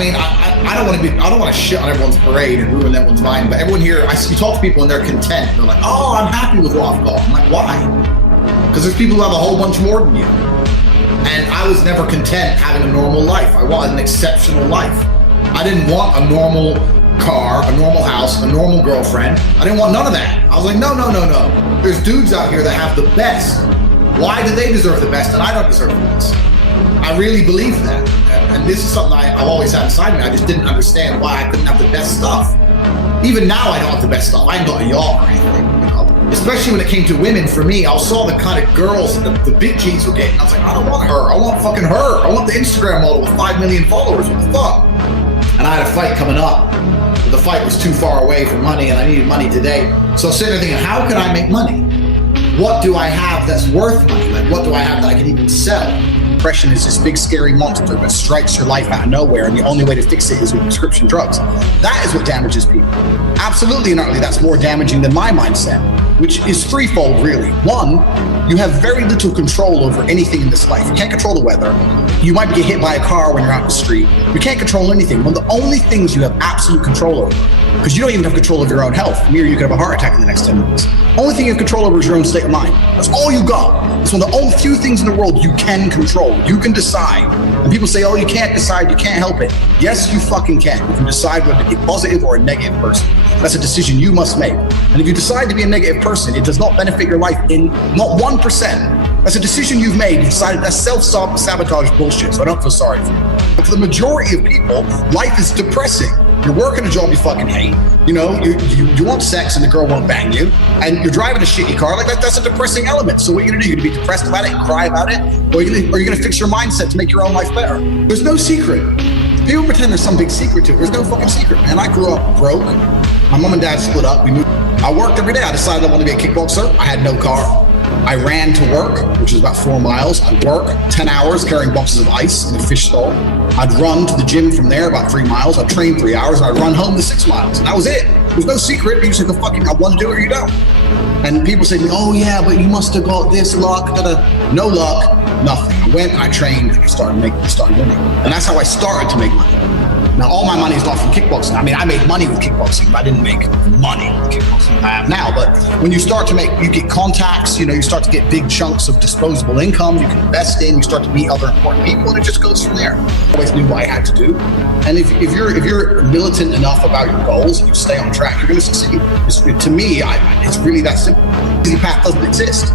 mean, I don't want to shit on everyone's parade and ruin everyone's mind, but everyone here, you talk to people and they're content. They're like, oh, I'm happy with what I've got. I'm like, why? Because there's people who have a whole bunch more than you. And I was never content having a normal life. I wanted an exceptional life. I didn't want a normal car, a normal house, a normal girlfriend. I didn't want none of that. I was like, no. There's dudes out here that have the best. Why do they deserve the best and I don't deserve the best? I really believe that. And this is something I've always had inside me. I just didn't understand why I couldn't have the best stuff. Even now I don't have the best stuff. I ain't got a yacht or anything, you know? Especially when it came to women, for me, I saw the kind of girls that the big G's were getting. I was like, I don't want her. I want fucking her. I want the Instagram model with 5 million followers. What the fuck? And I had a fight coming up. The fight was too far away for money and I needed money today. So I was sitting there thinking, how can I make money? What do I have that's worth money? Like, what do I have that I can even sell? Depression is this big scary monster that strikes your life out of nowhere, and the only way to fix it is with prescription drugs. That is what damages people. Absolutely and utterly, that's more damaging than my mindset, which is threefold really. One, you have very little control over anything in this life. You can't control the weather. You might get hit by a car when you're out in the street. You can't control anything. One of the only things you have absolute control over, because you don't even have control of your own health. You could have a heart attack in the next 10 minutes. Only thing you have control over is your own state of mind. That's all you got. It's one of the only few things in the world you can control. You can decide. And people say, oh, you can't decide, you can't help it. Yes, you fucking can. You can decide whether to be a positive or a negative person. That's a decision you must make. And if you decide to be a negative person, it does not benefit your life in not 1%. That's a decision you've made. You decided that's self-sabotage bullshit, so I don't feel sorry for you. But for the majority of people, life is depressing. You're working a job you fucking hate. You know, you want sex and the girl won't bang you, and you're driving a shitty car. Like that's a depressing element. So what are you gonna do? You're gonna be depressed about it and cry about it, or are you gonna fix your mindset to make your own life better? There's no secret. People pretend there's some big secret to it. There's no fucking secret, man. I grew up broke. My mom and dad split up. We moved. I worked every day. I decided I wanted to be a kickboxer. I had no car. I ran to work, which was about 4 miles. I'd work 10 hours carrying boxes of ice in a fish stall. I'd run to the gym from there about 3 miles. I'd train 3 hours, and I'd run home to 6 miles. And that was it. There's no secret. You just like, fucking, I want to do it or you don't. And people say to me, oh yeah, but you must have got this luck. No luck, nothing. I went, I trained, and I started winning. And that's how I started to make money. Now, all my money is not from kickboxing. I mean, I made money with kickboxing, but I didn't make money with kickboxing I have now. But when you start to you get contacts, you start to get big chunks of disposable income you can invest in, you start to meet other important people, and it just goes from there. I always knew what I had to do. And if you're militant enough about your goals and you stay on track, you're going to succeed. To me, it's really that simple. The easy path doesn't exist.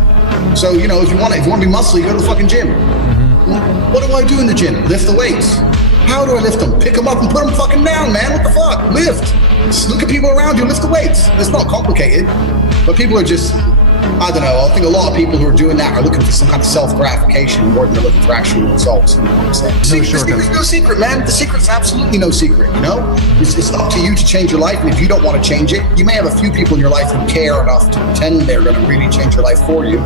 So, if you want to be muscly, you go to the fucking gym. Mm-hmm. What do I do in the gym? Lift the weights. How do I lift them? Pick them up and put them fucking down, man. What the fuck? Lift. Just look at people around you, lift the weights. It's not complicated, but people are just, I don't know. I think a lot of people who are doing that are looking for some kind of self-gratification more than they're looking for actual results. You know what I'm saying? There's no secret, man. The secret's absolutely no secret, It's up to you to change your life, and if you don't want to change it, you may have a few people in your life who care enough to pretend they're going to really change your life for you.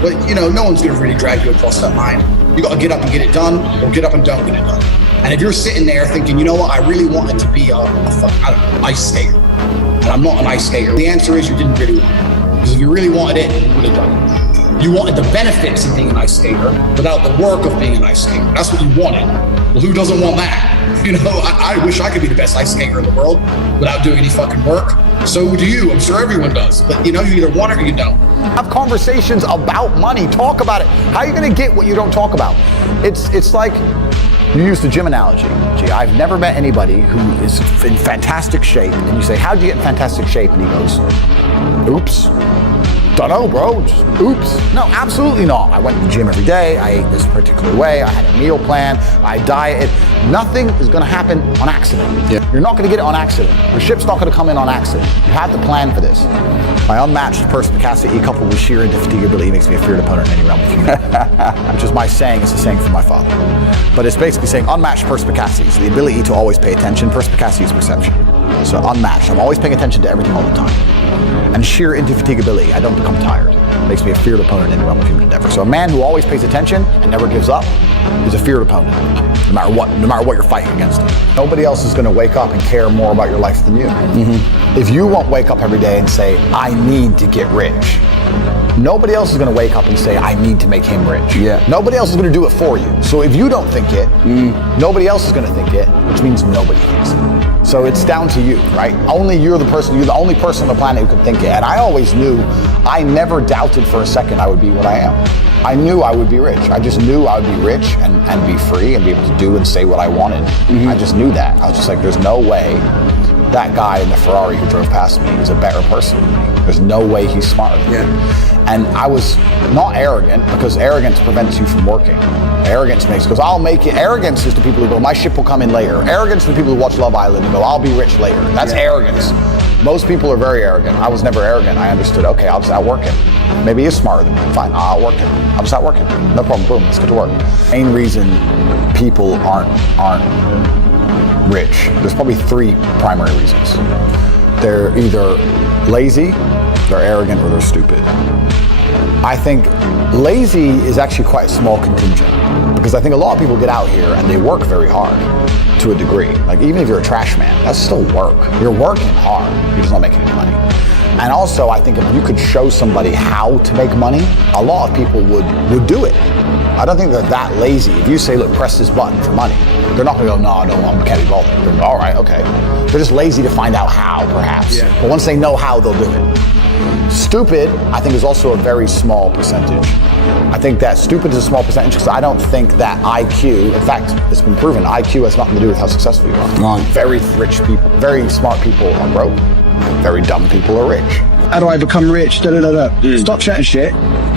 But, no one's going to really drag you across that line. You got to get up and get it done, or get up and don't get it done. And if you're sitting there thinking, you know what, I really wanted to be ice skater, and I'm not an ice skater, the answer is you didn't really want it. Because if you really wanted it, you would have done it. You wanted the benefits of being an ice skater without the work of being an ice skater. That's what you wanted. Well, who doesn't want that? I wish I could be the best ice skater in the world without doing any fucking work. So do you. I'm sure everyone does. But you either want it or you don't. Have conversations about money. Talk about it. How are you going to get what you don't talk about? It's like, you use the gym analogy. Gee, I've never met anybody who is in fantastic shape. And you say, how'd you get in fantastic shape? And he goes, oops. Dunno, bro. Just oops. No, absolutely not. I went to the gym every day. I ate this particular way. I had a meal plan. I dieted. Nothing is going to happen on accident. Yeah. You're not going to get it on accident. Your ship's not going to come in on accident. You have to plan for this. My unmatched perspicacity coupled with sheer indefatigability makes me a feared opponent in any realm of humanity. Which is my saying. It's a saying from my father. But it's basically saying unmatched perspicacity. So the ability to always pay attention. Perspicacity is perception. So unmatched. I'm always paying attention to everything all the time. And sheer indefatigability. I don't become tired. makes me a feared opponent in the realm of human endeavor. So a man who always pays attention and never gives up is a feared opponent, no matter what you're fighting against. Nobody else is going to wake up and care more about your life than you. If you won't wake up every day and say, I need to get rich, nobody else is going to wake up and say, I need to make him rich. Nobody else is going to do it for you. So if you don't think it, nobody else is going to think it, which means nobody thinks it. So it's down to you, right? Only you're the only person on the planet who could think it. And I always knew, I never doubted for a second I would be what I am. I knew I would be rich. I just knew I would be rich and be free and be able to do and say what I wanted. I just knew that. I was just like, there's no way that guy in the Ferrari who drove past me is a better person than me. There's no way he's smarter than me. And I was not arrogant, because arrogance prevents you from working. Arrogance because I'll make it. Arrogance is to people who go, my ship will come in later. Arrogance to people who watch Love Island and go, I'll be rich later. That's arrogance. Most people are very arrogant. I was never arrogant. I understood, okay, I'll just outwork him. Maybe he's smarter than me. Fine, I'll outwork him. I'll just outwork him. No problem, boom, let's get to work. Main reason people aren't rich, there's probably 3 primary reasons. They're either lazy, they're arrogant, or they're stupid. I think lazy is actually quite a small contingent, because I think a lot of people get out here and they work very hard to a degree. Like, even if you're a trash man, that's still work. You're working hard, you're just not making any money. And also, I think if you could show somebody how to make money, a lot of people would do it. I don't think they're that lazy. If you say, look, press this button for money, they're not gonna go, no, I don't want, can't be bothered. They're go, all right, okay. They're just lazy to find out how, perhaps. But once they know how, they'll do it. Stupid, I think, is also a very small percentage. I think that stupid is a small percentage because I don't think that IQ, in fact, it's been proven, IQ has nothing to do with how successful you are. Very rich people, very smart people are broke. Very dumb people are rich. How do I become rich? Stop chatting shit.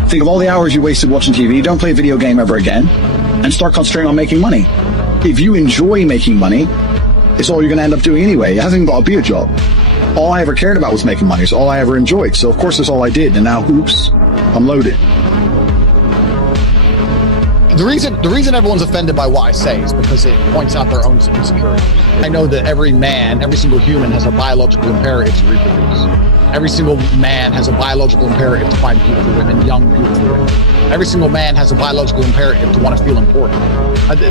Think of all the hours you wasted watching TV. Don't play a video game ever again. And start concentrating on making money. If you enjoy making money, it's all you're going to end up doing anyway. It hasn't even got to be a job. All I ever cared about was making money. It's all I ever enjoyed. So of course that's all I did. And now, oops, I'm loaded. The reason everyone's offended by what I say is because it points out their own insecurities. I know that every single human has a biological imperative to reproduce. Every single man has a biological imperative to find beautiful women, young, beautiful women. Every single man has a biological imperative to want to feel important.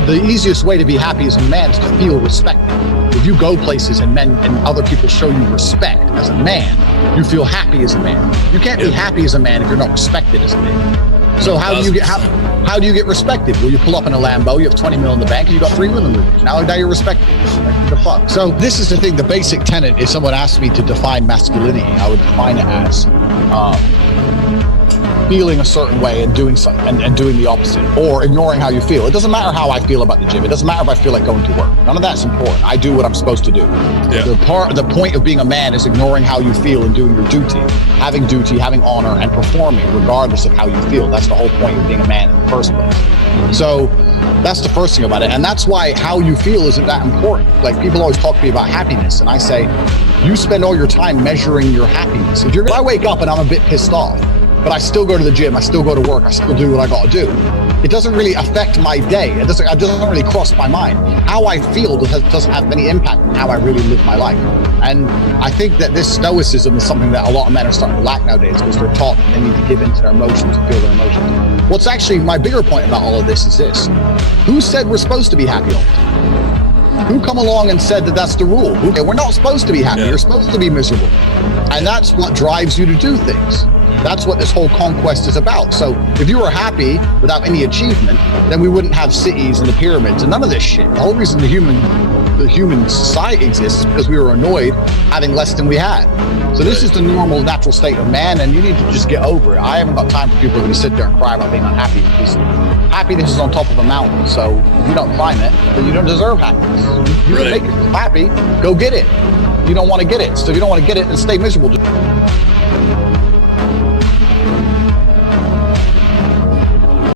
The easiest way to be happy as a man is to feel respected. If you go places and other people show you respect as a man, you feel happy as a man. You can't be happy as a man if you're not respected as a man. So how do you get respected? Well, you pull up in a Lambo, you have 20 mil in the bank, and you got 3 women with you. Now you're respected. Like, the fuck? So this is the thing. The basic tenet, if someone asked me to define masculinity, I would define it as feeling a certain way and doing and doing the opposite, or ignoring how you feel. It doesn't matter how I feel about the gym. It doesn't matter if I feel like going to work. None of that's important. I do what I'm supposed to do. The point of being a man is ignoring how you feel and doing your duty, having honor, and performing regardless of how you feel. That's the whole point of being a man in the first place. So that's the first thing about it, and that's why how you feel isn't that important. Like, people always talk to me about happiness, and I say, you spend all your time measuring your happiness. If I wake up and I'm a bit pissed off, but I still go to the gym, I still go to work, I still do what I gotta do, it doesn't really affect my day. It doesn't really cross my mind. How I feel doesn't have any impact on how I really live my life. And I think that this stoicism is something that a lot of men are starting to lack nowadays, because they're taught that they need to give into their emotions and feel their emotions. What's actually my bigger point about all of this is this. Who said we're supposed to be happy all the time? Who come along and said that that's the rule? We're not supposed to be happy. You're supposed to be miserable. And that's what drives you to do things. That's what this whole conquest is about. So if you were happy without any achievement, then we wouldn't have cities and the pyramids and none of this shit. The whole reason the human society exists is because we were annoyed having less than we had. So this is the normal, natural state of man, and you need to just get over it. I haven't got time for people who are going to sit there and cry about being unhappy, because happiness is on top of a mountain. So if you don't climb it, then you don't deserve happiness. You can make yourself happy, go get it. You don't want to get it. So if you don't want to get it, then stay miserable.